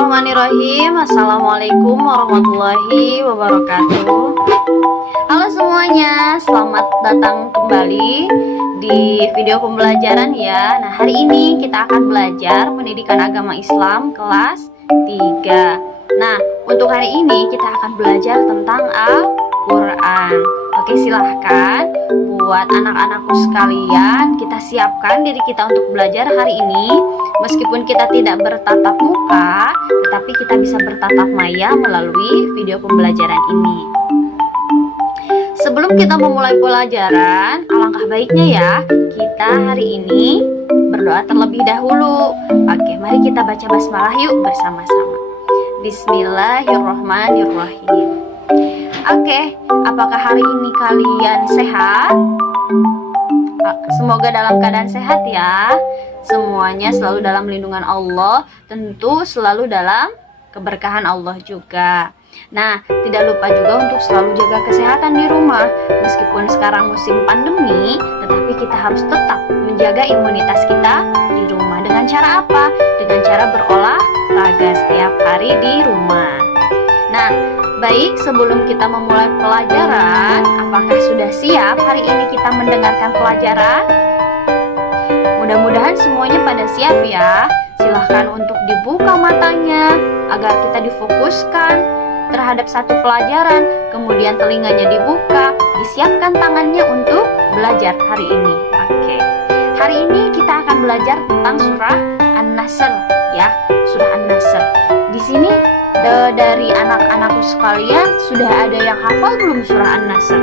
Bismillahirrahmanirrahim. Assalamualaikum warahmatullahi wabarakatuh. Halo semuanya, selamat datang kembali di video pembelajaran ya. Nah, hari ini kita akan belajar pendidikan agama Islam kelas 3. Nah, untuk hari ini kita akan belajar tentang Al-Quran. Oke, silahkan buat anak-anakku sekalian, kita siapkan diri kita untuk belajar hari ini. Meskipun kita tidak bertatap muka, tetapi kita bisa bertatap maya melalui video pembelajaran ini. Sebelum kita memulai pelajaran, alangkah baiknya ya kita hari ini berdoa terlebih dahulu. Oke, mari kita baca basmalah yuk bersama-sama. Bismillahirrahmanirrahim. Oke, apakah hari ini kalian sehat? Semoga dalam keadaan sehat ya. Semuanya selalu dalam lindungan Allah, tentu selalu dalam keberkahan Allah juga. Nah, tidak lupa juga untuk selalu jaga kesehatan di rumah. Meskipun sekarang musim pandemi, tetapi kita harus tetap menjaga imunitas kita di rumah. Dengan cara apa? Dengan cara berolahraga setiap hari di rumah. Nah, baik, sebelum kita memulai pelajaran, apakah sudah siap hari ini kita mendengarkan pelajaran? Mudah-mudahan semuanya pada siap ya. Silahkan untuk dibuka matanya agar kita difokuskan terhadap satu pelajaran. Kemudian telinganya dibuka, disiapkan tangannya untuk belajar hari ini. Oke. Hari ini kita akan belajar tentang surah An-Nasr ya, surah An-Nasr. Di sini dari anak-anakku sekalian sudah ada yang hafal belum surah An-Nasr?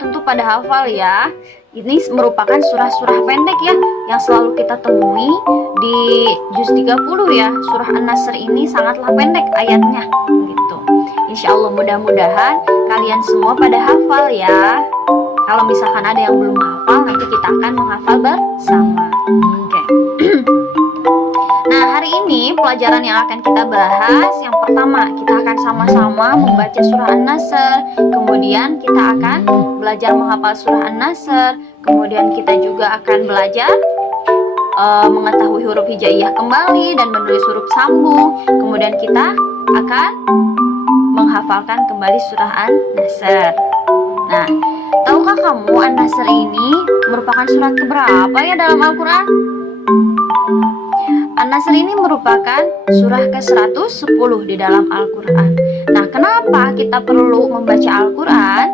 Tentu pada hafal ya. Ini merupakan surah-surah pendek ya yang selalu kita temui di juz 30 ya. Surah An-Nasr ini sangatlah pendek ayatnya gitu. Insya Allah mudah-mudahan kalian semua pada hafal ya. Kalau misalkan ada yang belum hafal, nanti kita akan menghafal bersama. Oke. Nah, hari ini pelajaran yang akan kita bahas, yang pertama kita akan sama-sama membaca surah An-Nasr. Kemudian kita akan belajar menghafal surah An-Nasr. Kemudian kita juga akan belajar mengetahui huruf hijaiyah kembali dan menulis huruf sambung. Kemudian kita akan menghafalkan kembali surah An-Nasr. Nah, tahukah kamu An-Nasr ini merupakan surat keberapa ya dalam Al-Quran? An-Nasr ini merupakan surah ke-110 di dalam Al-Quran. Nah, kenapa kita perlu membaca Al-Quran?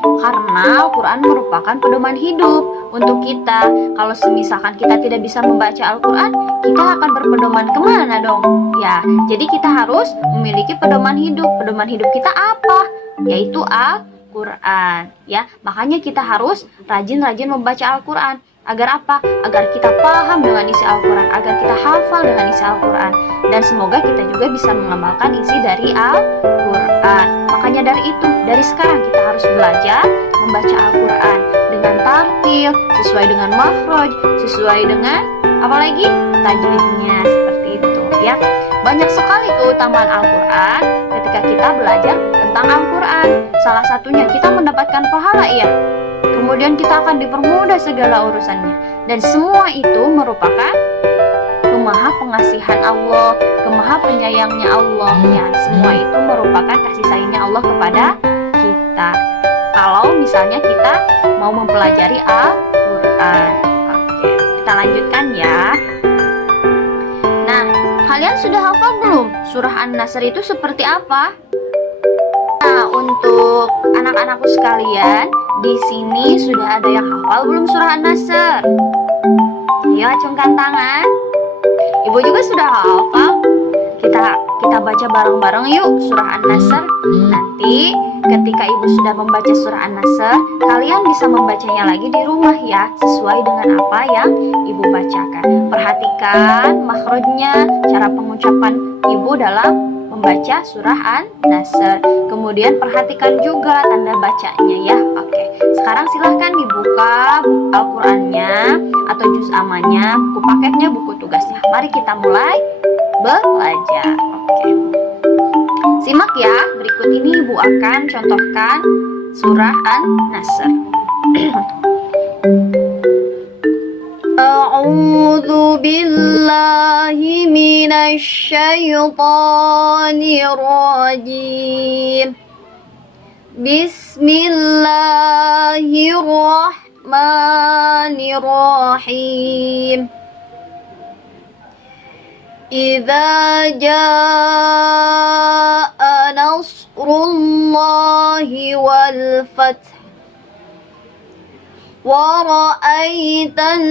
Karena Al-Quran merupakan pedoman hidup untuk kita. Kalau misalkan kita tidak bisa membaca Al-Quran, kita akan berpedoman kemana dong? Ya, jadi kita harus memiliki pedoman hidup. Pedoman hidup kita apa? Yaitu Al-Quran. Ya, makanya kita harus rajin-rajin membaca Al-Quran. Agar apa? Agar kita paham dengan isi Al-Quran, agar kita hafal dengan isi Al-Quran, dan semoga kita juga bisa mengamalkan isi dari Al-Quran. Makanya dari sekarang kita harus belajar membaca Al-Quran dengan tartil, sesuai dengan makhraj, sesuai dengan apalagi tajwidnya, seperti itu ya. Banyak sekali keutamaan Al-Quran ketika kita belajar tentang Al-Quran. Salah satunya kita mendapatkan pahala ya. Kemudian kita akan dipermudah segala urusannya. Dan semua itu merupakan kemaha pengasihan Allah, kemaha penyayangnya Allah ya. Semua itu merupakan kasih sayangnya Allah kepada kita. Kalau misalnya kita mau mempelajari Al-Quran. Oke, kita lanjutkan ya. Nah, kalian sudah hafal belum surah An-Nasr itu seperti apa? Nah, untuk anak-anakku sekalian, di sini sudah ada yang hafal belum surah An-Nasr? Ayo acungkan tangan. Ibu juga sudah hafal. Kita baca bareng-bareng yuk surah An-Nasr. Nanti ketika ibu sudah membaca surah An-Nasr, kalian bisa membacanya lagi di rumah ya, sesuai dengan apa yang ibu bacakan. Perhatikan makhrajnya, cara pengucapan ibu dalam membaca surah An-Nasr. Kemudian perhatikan juga tanda bacanya ya. Oke, sekarang silahkan dibuka Al-Qurannya atau juz amannya, buku paketnya, buku tugasnya. Mari kita mulai belajar. Oke, simak ya. Berikut ini ibu akan contohkan surah An-Nasr. A'udzu billahi minasyaitonir rajim. Bismillahirrahmanirrahim. Idza jaa nasrullahi wal fath wa ra'aitan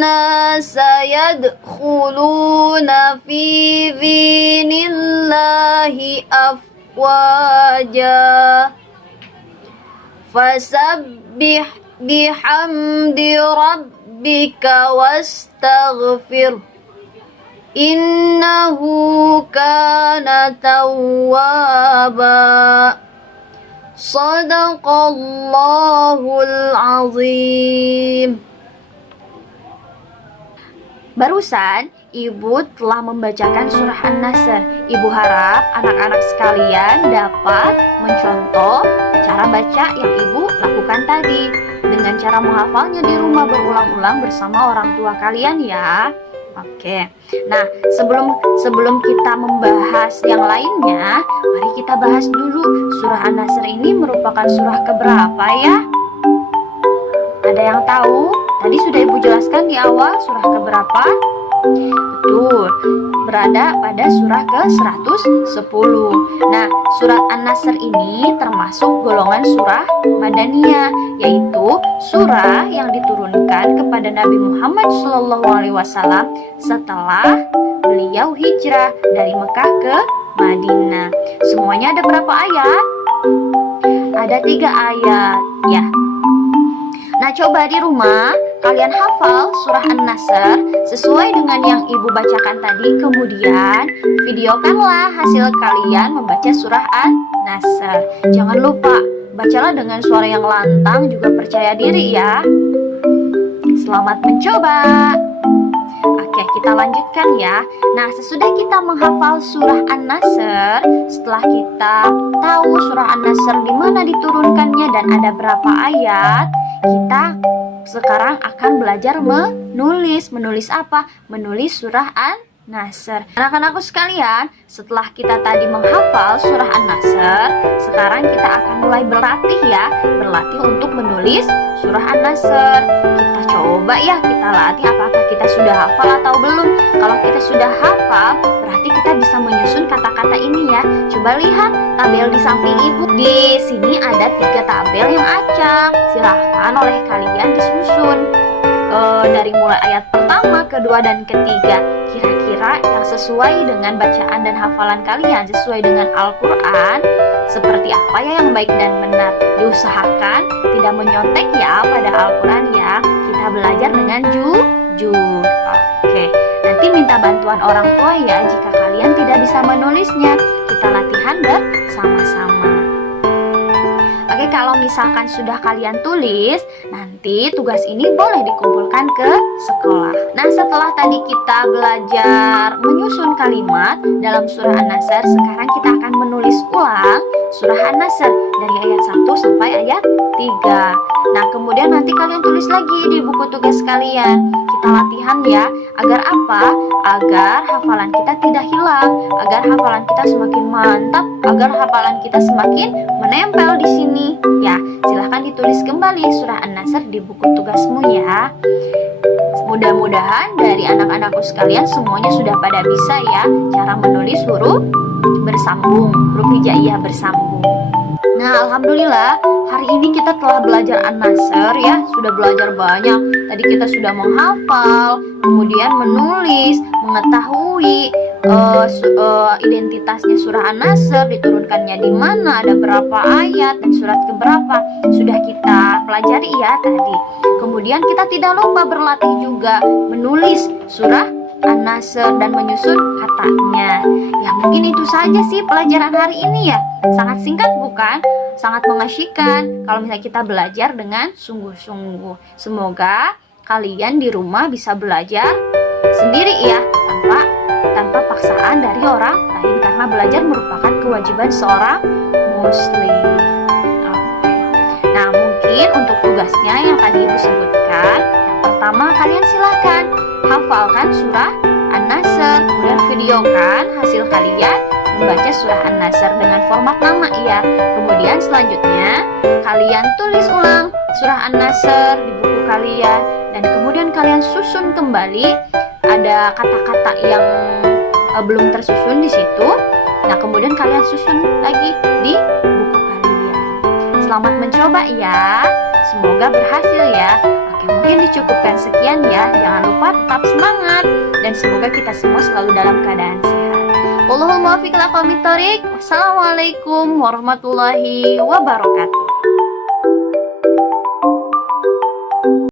nasa yadkhuluna fi dinillahi afwaja fasabbih bihamdi rabbika wastaghfir innahu kana tawwaba. Shadaqallahul azim. Barusan Ibu telah membacakan surah An-Nasr. Ibu harap anak-anak sekalian dapat mencontoh cara baca yang Ibu lakukan tadi dengan cara menghafalnya di rumah berulang-ulang bersama orang tua kalian ya. Oke. Nah, sebelum kita membahas yang lainnya, mari kita bahas dulu surah An-Nasr ini merupakan surah keberapa ya? Ada yang tahu? Tadi sudah Ibu jelaskan di awal surah keberapa? Betul, berada pada surah ke-110. Nah, surat An-Nasr ini termasuk golongan surah Madaniyah, yaitu surah yang diturunkan kepada Nabi Muhammad SAW setelah beliau hijrah dari Mekah ke Madinah. Semuanya ada berapa ayat? Ada 3 ayat ya. Nah, coba di rumah kalian hafal surah An-Nasr sesuai dengan yang Ibu bacakan tadi. Kemudian videokanlah hasil kalian membaca surah An-Nasr. Jangan lupa, bacalah dengan suara yang lantang, juga percaya diri ya. Selamat mencoba. Oke, kita lanjutkan ya. Nah, sesudah kita menghafal surah An-Nasr, setelah kita tahu surah An-Nasr di mana diturunkannya dan ada berapa ayat, kita sekarang akan belajar menulis. Menulis apa? Menulis surah An-Nasr. Anak-anakku sekalian, setelah kita tadi menghafal surah An-Nasr, sekarang kita akan mulai berlatih ya. Berlatih untuk menulis surah An-Nasr. Kita coba ya, kita latih apakah kita sudah hafal atau belum. Kalau kita sudah hafal, berarti kita bisa menyusun kata-kata ini ya. Coba lihat tabel di samping Ibu. Di sini ada 3 tabel yang acak. Silahkan oleh kalian disusun dari mulai ayat pertama, kedua, dan ketiga. Kira-kira yang sesuai dengan bacaan dan hafalan kalian, sesuai dengan Al-Quran, seperti apa ya yang baik dan benar. Diusahakan tidak menyontek ya pada Al-Quran ya. Kita belajar dengan jujur. Oke, nanti minta bantuan orang tua ya jika kalian tidak bisa menulisnya. Kita latihan bersama-sama. Oke, kalau misalkan sudah kalian tulis, nanti tugas ini boleh dikumpulkan ke sekolah. Nah, setelah tadi kita belajar menyusun kalimat dalam surah An-Nasr, sekarang kita akan menulis ulang surah An-Nasr dari ayat 1 sampai ayat 3. Nah, kemudian nanti kalian tulis lagi di buku tugas kalian. Kita latihan ya, agar apa? Agar hafalan kita tidak hilang, agar hafalan kita semakin mantap, agar hafalan kita semakin menempel di sini. Ya, silahkan ditulis kembali surah An-Nasr di buku tugasmu ya. Mudah-mudahan dari anak-anakku sekalian semuanya sudah pada bisa ya cara menulis huruf bersambung, huruf hijaiyah bersambung. Nah, alhamdulillah hari ini kita telah belajar An-Nasr ya, sudah belajar banyak. Tadi kita sudah menghafal, kemudian menulis, mengetahui identitasnya surah An-Nasr, diturunkannya di mana, ada berapa ayat dan surat keberapa, sudah kita pelajari ya tadi. Kemudian kita tidak lupa berlatih juga menulis surah An-Nasr dan menyusun katanya. Ya, mungkin itu saja sih pelajaran hari ini ya. Sangat singkat bukan? Sangat mengasyikkan kalau misalnya kita belajar dengan sungguh-sungguh. Semoga kalian di rumah bisa belajar sendiri ya, tanpa paksaan dari orang lain, karena belajar merupakan kewajiban seorang muslim. Oke. Nah, mungkin untuk tugasnya yang tadi Ibu sebutkan, yang pertama kalian silahkan hafalkan surah An-Nasr, kemudian videokan hasil kalian membaca surah An-Nasr dengan format nama ya. Kemudian selanjutnya kalian tulis ulang surah An-Nasr di buku kalian dan kemudian kalian susun kembali, ada kata-kata yang belum tersusun di situ. Nah, kemudian kalian susun lagi di buku kalian. Selamat mencoba ya. Semoga berhasil ya. Oke, mungkin dicukupkan sekian ya. Jangan lupa tetap semangat dan semoga kita semua selalu dalam keadaan sehat. Wallahul muwaffiq ila aqwamit thoriq. Wassalamualaikum warahmatullahi wabarakatuh.